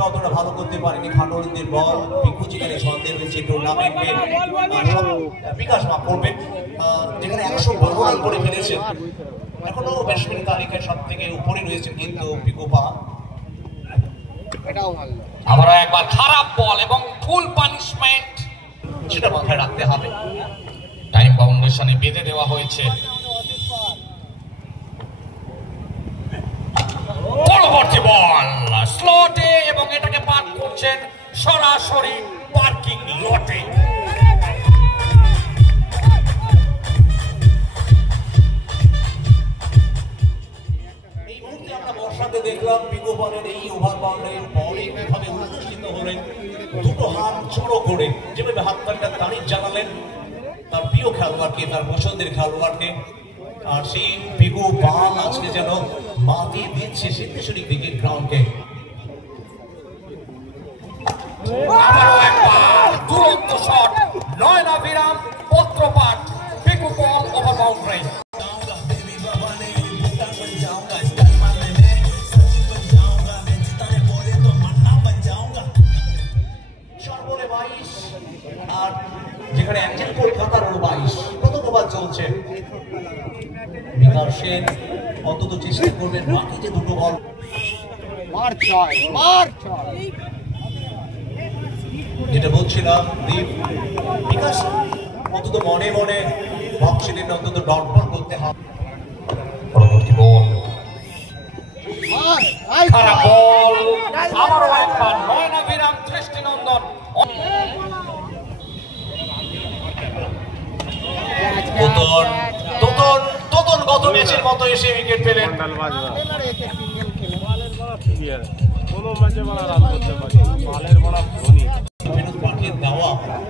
শুরুটা অতটা ভালো করতে পারেনি খাটুয়াদের বল পিকু যেখানে সন্দেহ রয়েছে টুর্নামেন্টে বিকাশ মাফ করবেন যেখানে 112 রান করে ফেলেছেন এখনো ব্যাটসম্যান তালিকায় সব থেকে উপরে রয়েছে কিন্তু পিকু পা আবার একবার খারাপ বল এবং ফুল পানিশমেন্ট সেটা মাথায় রাখতে হবে টাইম বাউন্ডেশনে বেঁধে দেওয়া হয়েছে পরবর্তী বল স্লটে এবং এটাকে পার করছেন সরাসরি পার্কিং লটে এই মুহূর্তে আমরা বর্ষাতে দেখলাম পিকু পালের এই ওভার বাউন্ডারির পরে কিভাবে উচ্ছ্বসিত হলেন দুটো হাত জড়ো করে যেভাবে হাততালিটা তারিফ জানালেন তার প্রিয় খেলোয়াড়কে তার পছন্দের খেলোয়াড়কে আর সেই পিকু পাল আজকে যেন মাটি দিচ্ছে সিদ্ধেশ্বরী ক্রিকেট গ্রাউন্ডকে দুরন্ত শট নয়না বিরাম পত্রপাঠ পিকু বল ওভার বাউন্ডারি সর্বনে 22 আর যেখানে অ্যাঞ্জেল কলকাতার 22 প্রথম ওভার চলছে বিকাশ সেন অন্তত চেষ্টা করবেন বাকি যে দুটো বল যেটা বলছিলাম দীপ বিকাশ অন্তত মনে মনে ভাবছিলেন অন্তত ডট বল করতে হবে পরবর্তী বল খারাপ বল আবারও একবার নয়না বিরাম দৃষ্টিনন্দন তোতন গত ম্যাচের মতো এসে উইকেট পেলেন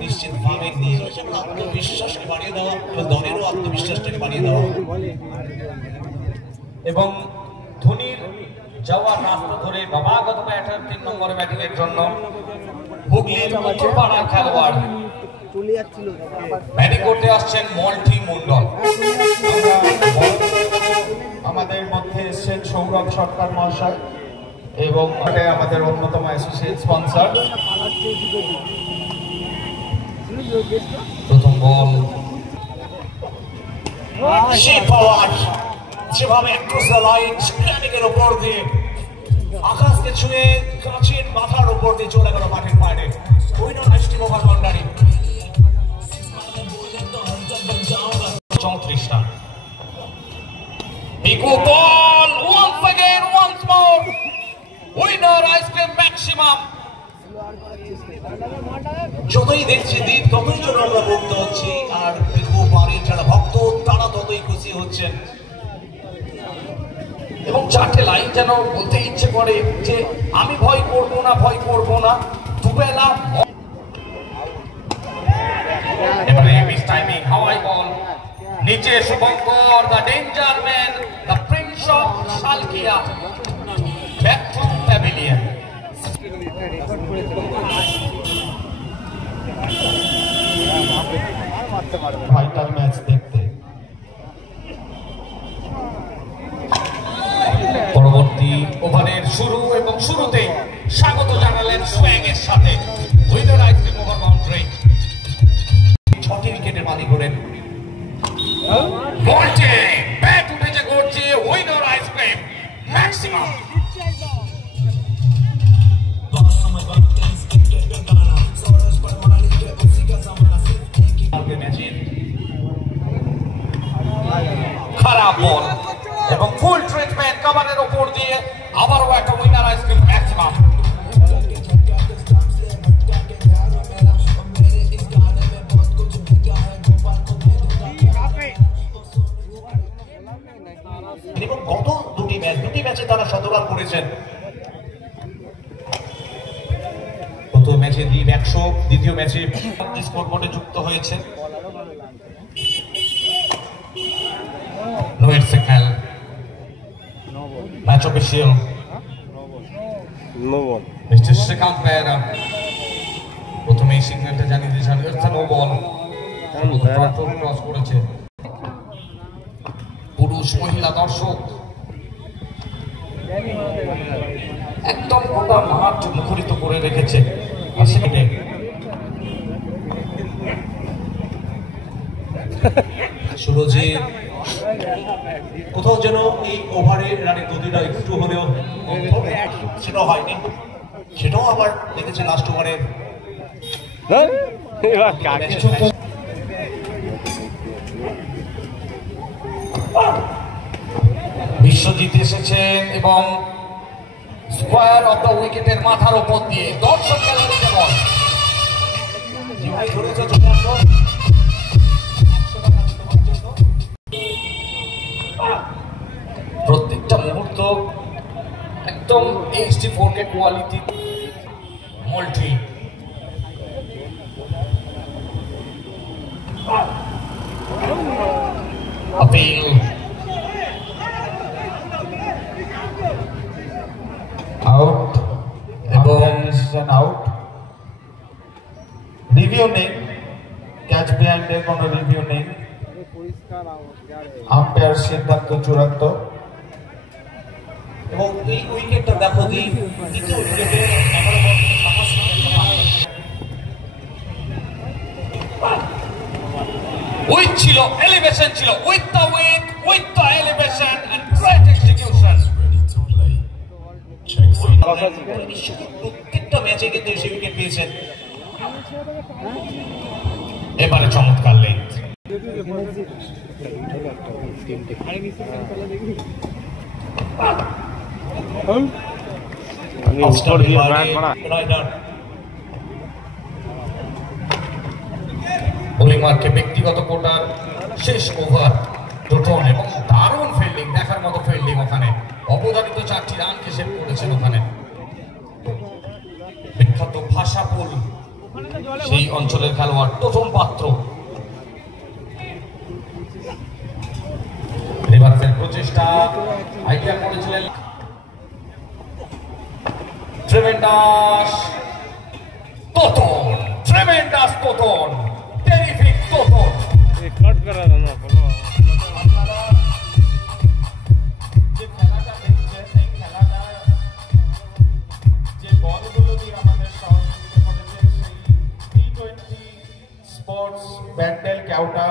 নিশ্চিতভাবে নিজের আত্মবিশ্বাসকে বাড়িয়ে দেওয়া এবং দলেরও আত্মবিশ্বাসটাকে বাড়িয়ে দেওয়া এবং ধোনির যাওয়ার রাস্তা ধরে নবাগত ব্যাটার 3 নম্বরে ব্যাটিং এর জন্য হুগলির উত্তরপাড়ার খেলোয়াড় ব্যাটিং করতে আসছেন মল্টি মন্ডল আমাদের মধ্যে এসেছেন সৌরভ সরকার মহাশয় এবং আমাদের অন্যতম অ্যাসোসিয়েট স্পন্সর প্রথম বল যেভাবে অ্যাক্রস দ্য লাইন স্ক্র্যামিংয়ের উপর দিয়ে আকাশকে ছুঁয়ে কাছের মাথার উপর দিয়ে চলে গেল মাঠের বাইরে winner hoisting over boundary 34 run পিকু ball once again once more winner ice cream maximum যতই দেখছি দ্বীপ ততই জন্য আমরা মুগ্ধ হচ্ছি আর পিকু পালের যারা ভক্ত তারা ততই খুশি হচ্ছেন এবং চারটে লাইন যেন বলতে ইচ্ছে করে যে আমি ভয় করব না দুবেলা এবারে মিস টাইমিং হাওয়াই বল নিচে Shubhankar the danger man the Prince of Salkia back to pavilion vital match দেখতে পরবর্তী ওভারের শুরু এবং শুরুতেই স্বাগত জানালেন সোয়াং এর সাথে উইনার আইসক্রিম ওভার বাউন্ডারি 6টি উইকেটের মালিক হলেন বলছে ব্যাট উঠেছে করছে উইনার আইসক্রিম ম্যাক্সিমাম খারাপ বল এবং ফুল ট্রিটমেন্ট কভারের উপর দিয়ে আবারও একটা উইনার আইসক্রিম ম্যাক্সিমাম এবং গত দুটি ম্যাচে তারা শতরান করেছেন প্রথম ম্যাচে দ্বীপ 100 দ্বিতীয় ম্যাচে স্কোরবোর্ডে যুক্ত হয়েছে নোয়ের signal match official mister Srikanta Bera প্রথমে এই সিগন্যালটা জানিয়ে দিয়েছেন নো বল ক্রস করেছে পুরুষ মহিলা দর্শক একদম গোটা মাঠ মুখরিত করে রেখেছে। আর সেখানে সুরজিৎ কোথাও যেন এই ওভারে রানের গতিটা একটু হলেও সেটাও হয়নি, সেটাও আবার দেখেছে লাস্ট ওভারে বিশ্বজিৎ এসেছেন এবং স্কোয়ার অফ দ্য উইকেটের মাথার উপর দিয়ে দর্শক গ্যালারিতে বল ধরেছে চলে আসলো। প্রত্যেকটা মুহূর্ত একদম HD 4K quality. Multi appeal out এবং আউট। রিভিউ নেই, ক্যাচ বিহাইন্ডের কোনো রিভিউ নেই, আম্পায়ার সিদ্ধান্ত চূড়ান্ত। এবং এই উইকেটটা দেখো দ্বিতীয় উইকেটে উইথ ছিল, এলিভেশন ছিল, with the elevation and great execution. প্রত্যেকটা ম্যাচে কিন্তু এসে উইকেট পেয়েছেন। এবারে চমৎকার লেন্থ, বোলিং মার্কে ব্যক্তিগত কোটার শেষ ওভার টোটন এবং দারুণ ফিল্ডিং, দেখার মতো ফিল্ডিং ওখানে। অবধারিত 4টি রানকে সেভ করেছেন ওখানে। বিখ্যাত ভাষাপুল সেই অঞ্চলের খেলোয়াড় টোটন পাত্র। রিভার্সের প্রচেষ্টা আইডিয়া করেছিলেন tremendous Totan, tremendous Totan, terrific Totan. Cut করা না বলো যে খেলাটা দেখছেন, এই খেলাটা যে বলগুলো দিয়ে আমাদের সহযোগিতা করেছে সেই T20 স্পোর্টস ব্যান্ডেল কেওটা,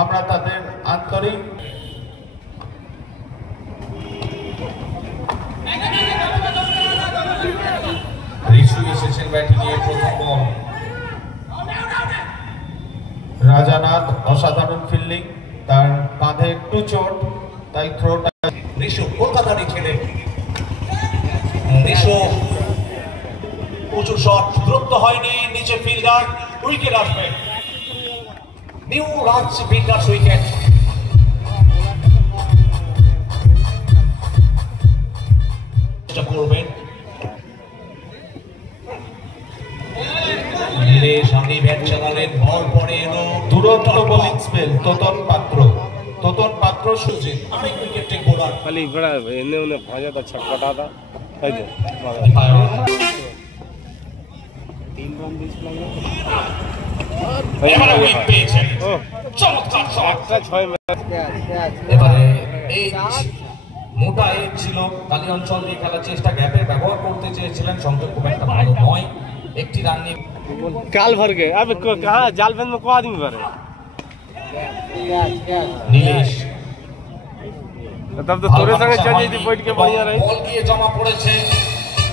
আমরা তাদের আন্তরিক ঋষু এসেছেন ব্যাটিংয়ে। প্রথম বল রাজানাথ, অসাধারণ ফিল্ডিং, তার কাঁধে একটু চোট, তাই থ্রোটা। ঋষু কলকাতারই ছেলে, ঋষু উঁচু শট, দূরত্ব হয়নি, নিচে ফিল্ডার, উইকেট আসবে। নিউ রাজ বিন্ডার্স উইকেট। করবেন সামনে ব্যাট চালালেন, বল পরে এলো, দুরন্ত বোলিং স্পেল তোতন পাত্র সুজিত। আরেক উইকেট টেক বোলার। खाली बड़ा इन्हें उन्हें भाजा था छटपटा था है जो 3 रन 20 এবারে উইকেট পেয়েছেন, চমৎকার শট। 6 मैच এবারে এই মোটা এজ ছিল, কালী অঞ্চল দিয়ে খেলার চেষ্টা, গ্যাপের ব্যবহার করতে চেয়েছিলেন, সংযোগ খুব একটা ভালো নয়। একটি রান নিয়ে काल भर गए। अब कहाँ जाल पेन में को आदमी भरे नीलेश, तब तो थोड़े संगे चल जाती बैठ के बढ़िया रही। বল গিয়ে জমা পড়েছে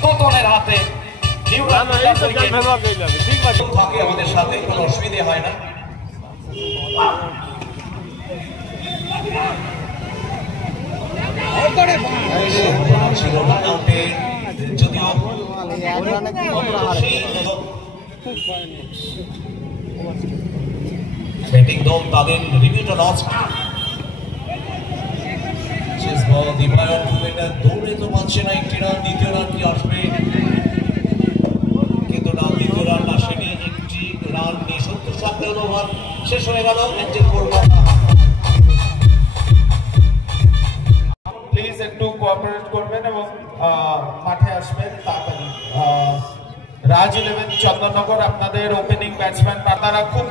তোতনের হাতে। ना ना यही तो जाल पेनवा गई लगे ठीक बात থাকে আমাদের সাথে, কোনো অসুবিধা হয় না। ছিল রান আউটে, যদিও ব্যাটিং দল তাদের রিভিউটা লস। শেষ বল দিবায়ন খুব একটা দৌড়ে তো পাচ্ছে না, একটি রান, দ্বিতীয় রান কি আসবে, কিন্তু না, দ্বিতীয় রান আসেনি। একটি রান নিয়ে ৭০ রান ওভার শেষ হয়ে গেল। একজন করবো প্লিজ একটু কোঅপারেট করবেন এবং মাঠে আসবেন তাড়াতাড়ি। রাজ 11 চন্দননগর আপনাদের ওপেনিং ব্যাটসম্যান, তারা খুব